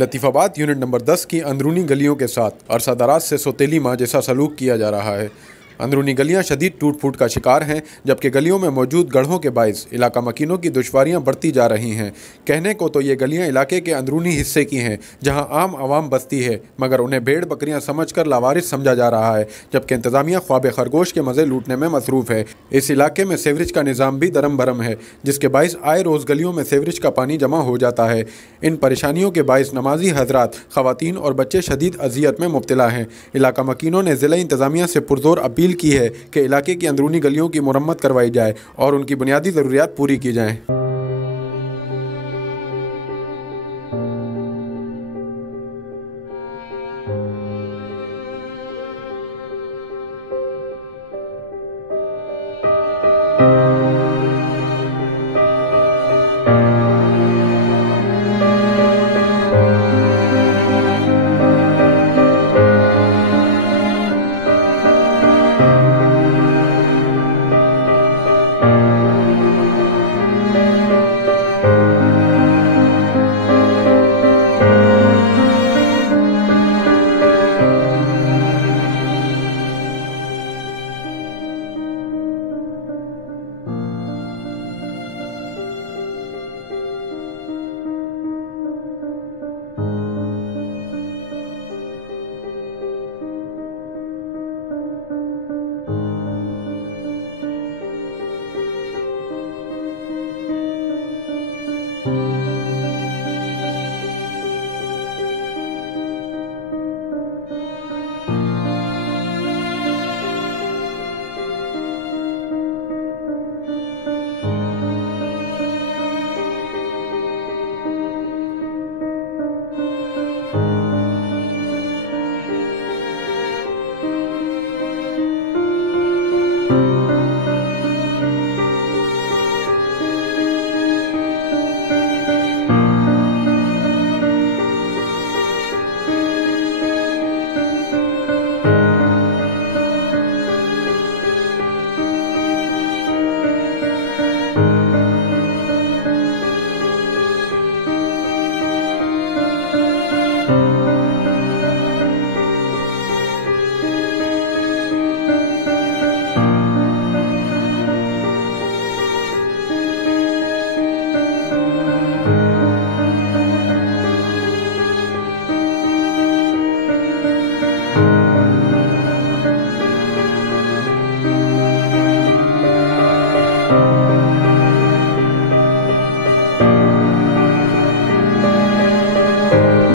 Latifabad unit number 10 की अंदरूनी गलियों के साथ अरसादराज से सौतेली माँ जैसा सलूक किया जा रहा है। अंदरूनी गलियां शदीद टूट फूट का शिकार हैं, जबकि गलियों में मौजूद गड्ढों के बाइस इलाका मकीनों की दुश्वारियां बढ़ती जा रही हैं। कहने को तो ये गलियां इलाके के अंदरूनी हिस्से की हैं, जहां आम आवाम बसती है, मगर उन्हें भेड़ बकरियां समझकर लावारिस समझा जा रहा है, जबकि इंतजामिया ख्वाब खरगोश के मज़े लूटने में मसरूफ़ है। इस इलाके में सीवरेज का निज़ाम भी दरम भरम है, जिसके बाइस आए रोज़ गलियों में सीवरेज का पानी जमा हो जाता है। इन परेशानियों के बाइस नमाजी हजरात, ख़वातीन और बच्चे शदीद अजियत में मुब्तला हैं। इलाका मकीनों ने ज़िला इंतज़ामिया से पुरज़ोर अपील की है कि इलाके की अंदरूनी गलियों की मुरम्मत करवाई जाए और उनकी बुनियादी ज़रूरियात पूरी की जाएँ।